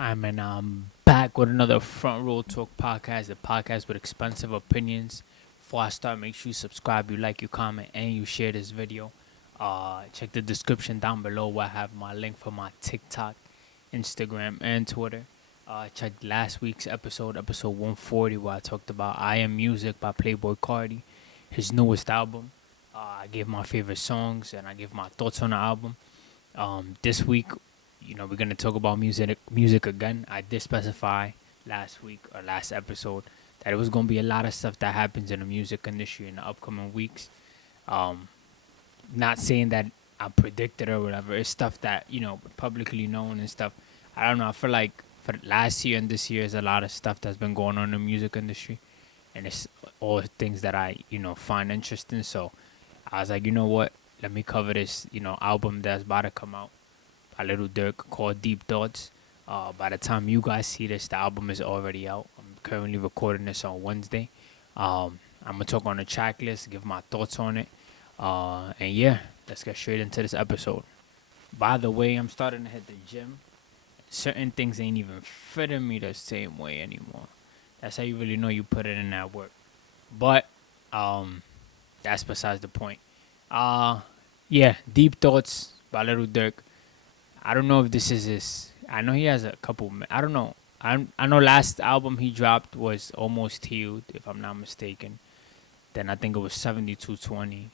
I'm back with another Front Row Talk podcast, the podcast with expensive opinions. Before I start, make sure you subscribe, you like, you comment, and you share this video. Check the description down below where I have my link for my TikTok, Instagram, and Twitter. Check last week's episode 140, where I talked about I Am Music by Playboy Cardi, his newest album. I gave my favorite songs and I gave my thoughts on the album. This week, we're gonna talk about music again. I did specify last week or last episode that it was gonna be a lot of stuff that happens in the music industry in the upcoming weeks. Um, Not saying that I predicted or whatever. It's stuff that publicly known and stuff. I don't know. I feel like for last year and this year is a lot of stuff that's been going on in the music industry, and it's all things that I find interesting. So I was like, you know what? Let me cover this album that's about to come out by Little Durk called Deep Thoughts. By the time you guys see this, the album is already out. I'm currently recording this on Wednesday. I'm gonna talk on the tracklist, give my thoughts on it, and yeah, let's get straight into this episode. By the way, I'm starting to hit the gym. Certain things ain't even fitting me the same way anymore. That's how you really know you put it in that work. But that's besides the point. Yeah, Deep Thoughts by Little Durk. I don't know if this is his. I know he has a couple. I don't know. I know last album he dropped was Almost Healed, if I'm not mistaken. Then I think it was 7220.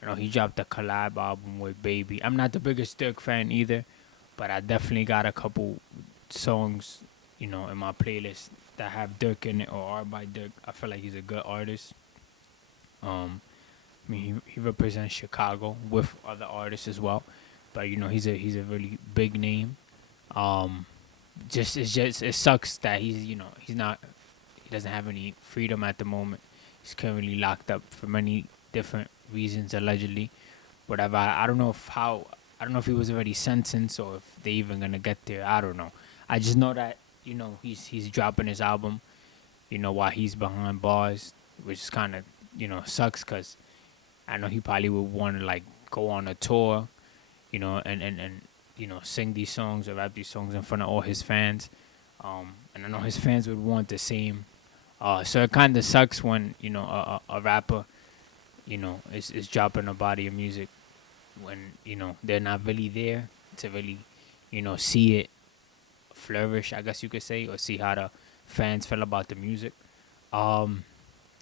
I know he dropped a collab album with Baby. I'm not the biggest Durk fan either, but I definitely got a couple songs, in my playlist that have Durk in it or are by Durk. I feel like he's a good artist. I mean, he represents Chicago with other artists as well, but he's a really big name. Um, it sucks that he's not he doesn't have any freedom at the moment. He's currently locked up for many different reasons allegedly. Whatever. I don't know if he was already sentenced or if they even gonna get there. I don't know. I just know that he's dropping his album, while he's behind bars, which is kind of sucks because I know he probably would want to like go on a tour, and sing these songs or rap these songs in front of all his fans. And I know his fans would want the same. So it kind of sucks when a rapper, is dropping a body of music when they're not really there to really see it flourish, I guess you could say, or see how the fans feel about the music. Um,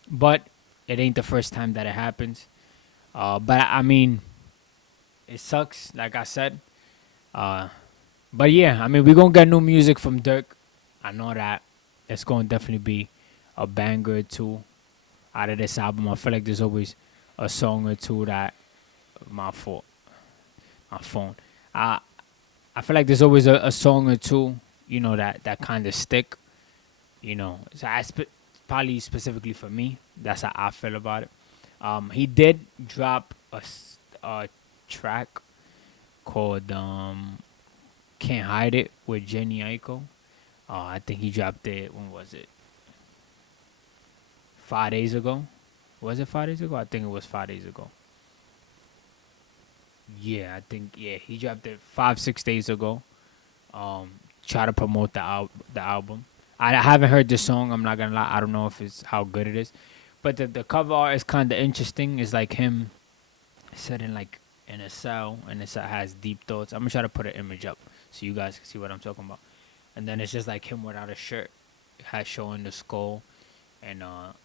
but it ain't the first time that it happens. But I mean, it sucks, like I said. Uh, but yeah, I mean, we're gonna get new music from Durk. I know that it's gonna definitely be a banger or two out of this album. I feel like there's always a song or two that my fault, my phone. I I feel like there's always a song or two, that kind of stick. So probably specifically for me, that's how I feel about it. He did drop a track called "Can't Hide It" with Jenny Aiko. I think he dropped it. When was it? 5 days ago. Was it 5 days ago? I think it was 5 days ago. Yeah, I think he dropped it 5 6 days ago. Um, Try to promote the album. I haven't heard the song. I'm not gonna lie. I don't know if it's how good it is, but the cover art is kind of interesting. It's like him sitting like in a cell, and it has deep thoughts. I'm gonna try to put an image up so you guys can see what I'm talking about. And then it's just like him without a shirt, has showing the skull and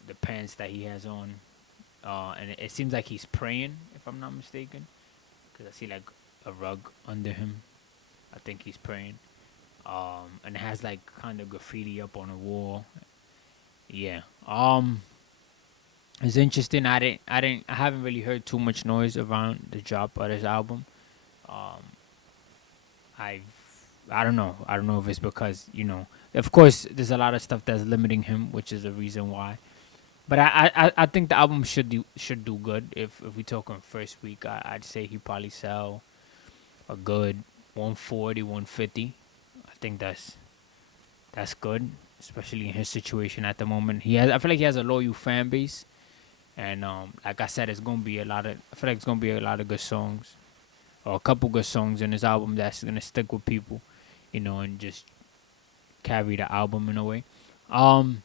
the pants that he has on. And it seems like he's praying, if I'm not mistaken, because I see like a rug under him. I think he's praying. And it has like kind of graffiti up on the wall. Yeah. It's interesting. I haven't really heard too much noise around the drop of this album. Um, I, I don't know. I don't know if it's because of course, there's a lot of stuff that's limiting him, which is the reason why. But I think the album should do good. If we talk on first week, I'd say he probably sell a good 140, 150. I think that's good, especially in his situation at the moment. I feel like he has a loyal fan base, and like I said, it's gonna be a lot of. I feel like it's gonna be a lot of good songs, or a couple good songs in this album that's gonna stick with people, and just carry the album in a way. Um,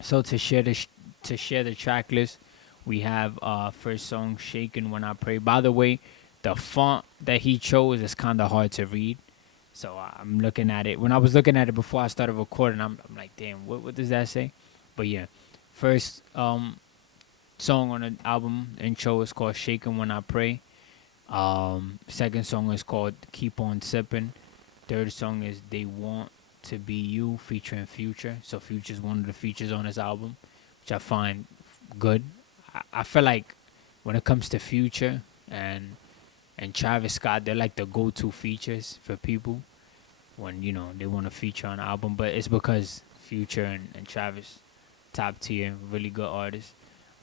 so to share the track list, we have first song "Shaken When I Pray." By the way, the font that he chose is kind of hard to read. So I'm looking at it. When I was looking at it before I started recording, I'm like, damn, what does that say? But yeah, first song on the album intro is called "Shaken When I Pray." Second song is called "Keep On Sippin'." Third song is "They Want to Be You" featuring Future. So Future's one of the features on this album, which I find good. I feel like when it comes to Future and Travis Scott, they're like the go-to features for people when they want to feature on an album. But it's because Future and Travis, top tier, really good artists.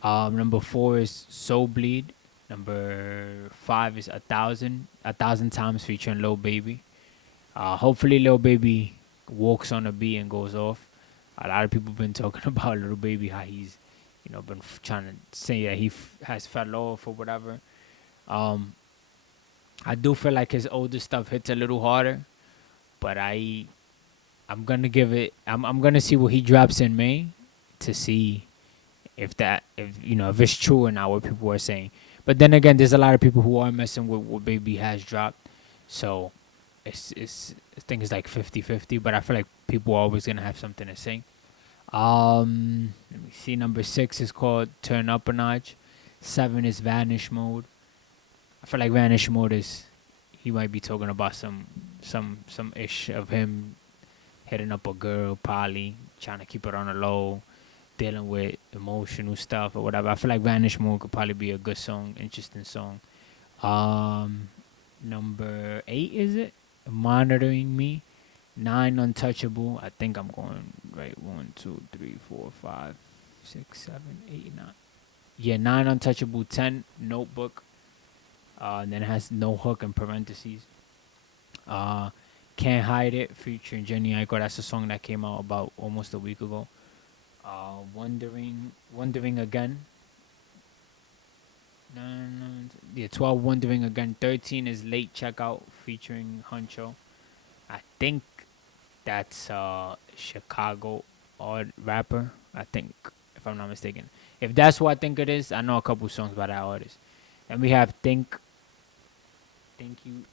Number 4 is Soul Bleed. Number 5 is a thousand times featuring Lil Baby. Hopefully, Lil Baby walks on a beat and goes off. A lot of people been talking about Lil Baby, how he's, been trying to say that he has fell off or whatever. Um, I do feel like his older stuff hits a little harder, but I'm gonna give it. I'm gonna see what he drops in May to see if it's true or not what people are saying. But then again, there's a lot of people who are messing with what Baby has dropped, so I think it's like 50-50. But I feel like people are always gonna have something to say. Let me see. Number 6 is called Turn Up a Notch. 7 is Vanish Mode. I feel like Vanish Mode is he might be talking about some ish of him hitting up a girl, probably trying to keep it on the low, dealing with emotional stuff or whatever. I feel like Vanish Mode could probably be a good song, interesting song. Number 8 is it? Monitoring Me. 9 Untouchable. I think I'm going right. 1, 2, 3, 4, 5, 6, 7, 8, 9. Yeah, 9 Untouchable. 10 Notebook. And then it has no hook in parentheses. Can't Hide It featuring Jenny Aiko. That's a song that came out about almost a week ago. Wondering Again. 12 Wondering Again. 13 is Late Checkout featuring Huncho. I think that's Chicago art rapper. I think, if I'm not mistaken. If that's what I think it is, I know a couple songs by that artist. And we have Think You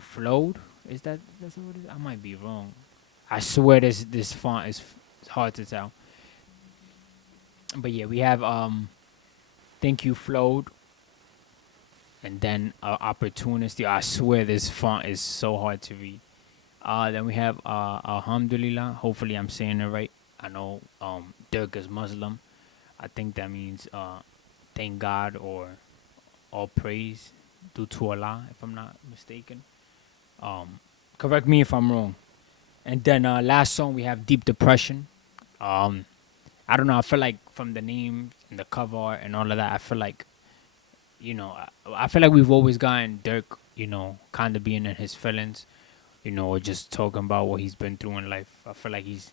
Flowed. That's what it is? I might be wrong. I swear this font is hard to tell. But yeah, we have Think You Flowed, and then Opportunist. I swear this font is so hard to read. Then we have Alhamdulillah. Hopefully I'm saying it right. I know Durk is Muslim. I think that means thank God or all praise due to Allah, if I'm not mistaken. Correct me if I'm wrong. And then last song we have Deep Depression. I don't know. I feel like from the name and the cover art and all of that, I feel like, I feel like we've always gotten Durk, kind of being in his feelings, or just talking about what he's been through in life. I feel like he's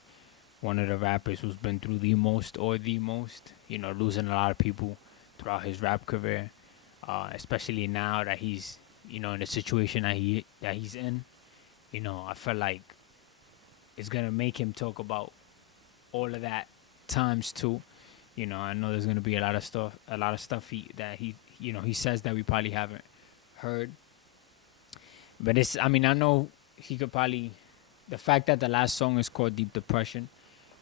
one of the rappers who's been through the most, losing a lot of people throughout his rap career, especially now that he's, in the situation that he's in. I feel like it's gonna make him talk about all of that times two. I know there's gonna be a lot of stuff he says that we probably haven't heard. But I know he could probably, the fact that the last song is called Deep Depression,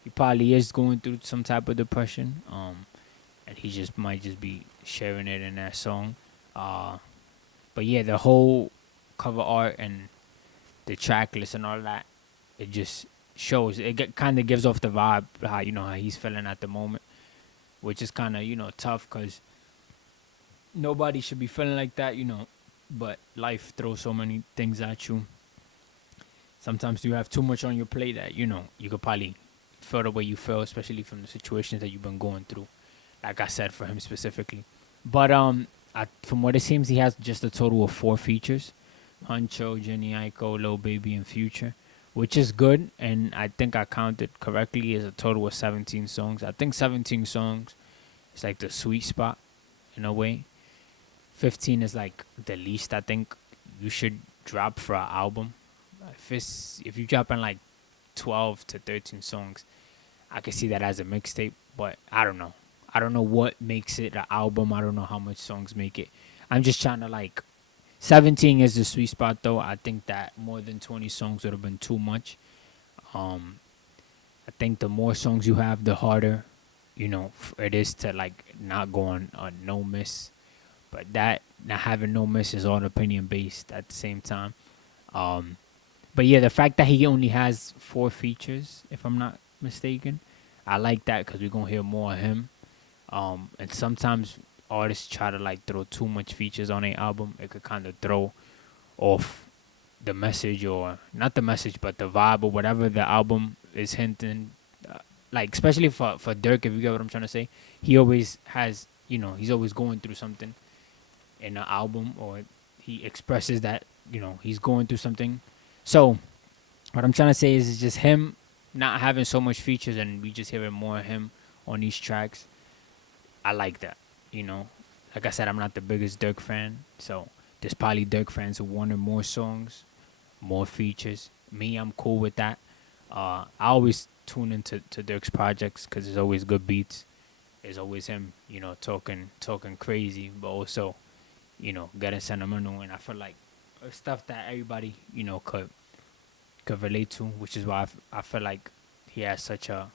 he probably is going through some type of depression. And he might just be sharing it in that song. But yeah, the whole cover art and the track list and all that, it just shows. It kind of gives off the vibe how he's feeling at the moment, which is kind of tough because nobody should be feeling like that, But life throws so many things at you. Sometimes you have too much on your plate that you could probably feel the way you feel, especially from the situations that you've been going through. Like I said, for him specifically. But from what it seems, he has just a total of 4 features: Huncho, Jenny Aiko, Lil Baby, and Future, which is good. And I think I counted correctly as a total of 17 songs. I think 17 songs is like the sweet spot in a way. 15 is like the least I think you should drop for an album. If you drop in like 12 to 13 songs. I can see that as a mixtape, but I don't know. I don't know what makes it an album. I don't know how much songs make it. I'm just trying to like 17 is the sweet spot though. I think that more than 20 songs would have been too much. Um I think the more songs you have, the harder, it is to like not go on no miss. But that not having no miss is all opinion based at the same time. Um, but yeah, the fact that he only has 4 features, if I'm not mistaken, I like that because we're gonna hear more of him. And sometimes artists try to like throw too much features on a album. It could kind of throw off the message, or not the message, but the vibe or whatever the album is hinting. Like especially for Durk, if you get what I'm trying to say, he always has, he's always going through something in an album, or he expresses that he's going through something. So what I'm trying to say is it's just him not having so much features, and we just hearing more of him on these tracks. I like that. Like I said, I'm not the biggest Durk fan, so there's probably Durk fans who wanted more songs, more features. Me, I'm cool with that. I always tune into Durk's projects because there's always good beats. There's always him, talking crazy, but also, getting sentimental. And I feel like it's stuff that everybody, could relate to, which is why I feel like he has such a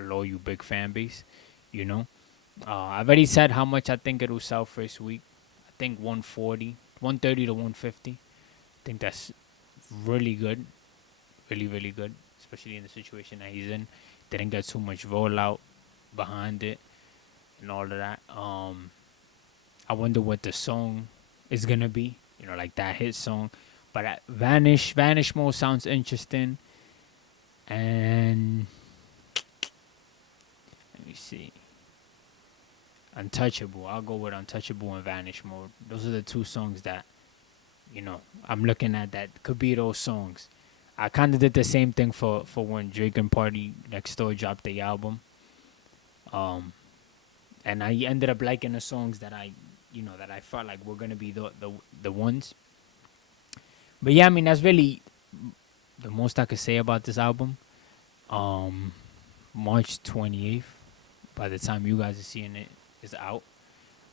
loyal, big fan base. You know, I've already said how much I think it'll sell first week. I think 140, 130 to 150. I think that's really good, really, really good, especially in the situation that he's in. Didn't get too much rollout behind it and all of that. I wonder what the song is gonna be. Like that hit song. But Vanish Mode sounds interesting. And let me see. Untouchable. I'll go with Untouchable and Vanish Mode. Those are the 2 songs that, I'm looking at that could be those songs. I kind of did the same thing for when Drake and Party Next Door dropped the album. And I ended up liking the songs that I felt like were gonna be the ones. But yeah, I mean that's really the most I could say about this album. March 28th, by the time you guys are seeing it, is out.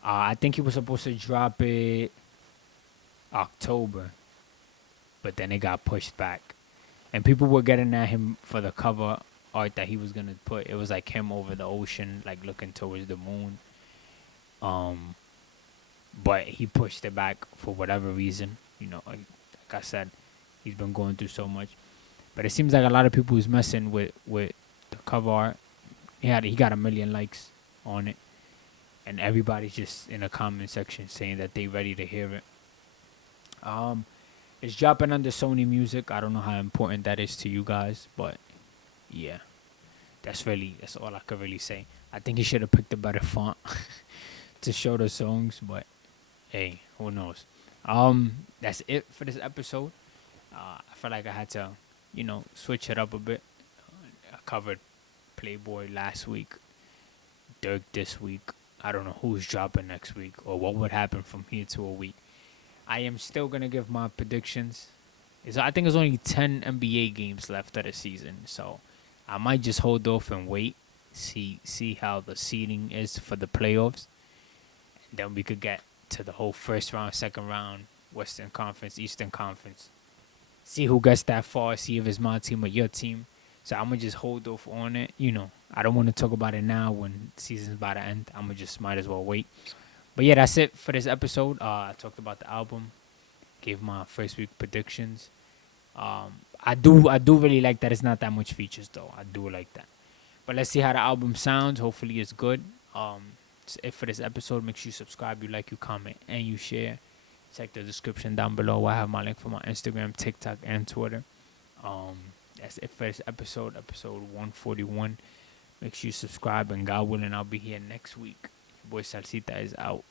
I think he was supposed to drop it October, but then it got pushed back. And people were getting at him for the cover art that he was gonna put. It was like him over the ocean, like looking towards the moon. But he pushed it back for whatever reason. Like I said, he's been going through so much. But it seems like a lot of people was messing with the cover art. He got 1 million likes on it, and everybody's just in the comment section saying that they ready to hear it. It's dropping under Sony Music. I don't know how important that is to you guys, but yeah, that's all I could really say. I think he should have picked a better font to show the songs, but hey, who knows? That's it for this episode. I feel like I had to, switch it up a bit. I covered Playboy last week, Durk this week. I don't know who's dropping next week or what would happen from here to a week. I am still gonna give my predictions. I think there's only 10 NBA games left of the season, so I might just hold off and wait, see how the seeding is for the playoffs, and then we could get to the whole first round, second round, Western Conference, Eastern Conference. See who gets that far. See if it's my team or your team. So I'm gonna just hold off on it. I don't want to talk about it now when the season's about to end. I'm gonna just might as well wait. But yeah, that's it for this episode. I talked about the album, gave my first week predictions. I do really like that it's not that much features though. I do like that. But let's see how the album sounds. Hopefully it's good. That's it for this episode. Make sure you subscribe, you like, you comment, and you share. Check the description down below. I have my link for my Instagram, TikTok, and Twitter. That's it for this episode 141. Make sure you subscribe, and God willing, I'll be here next week. Your boy Salsita is out.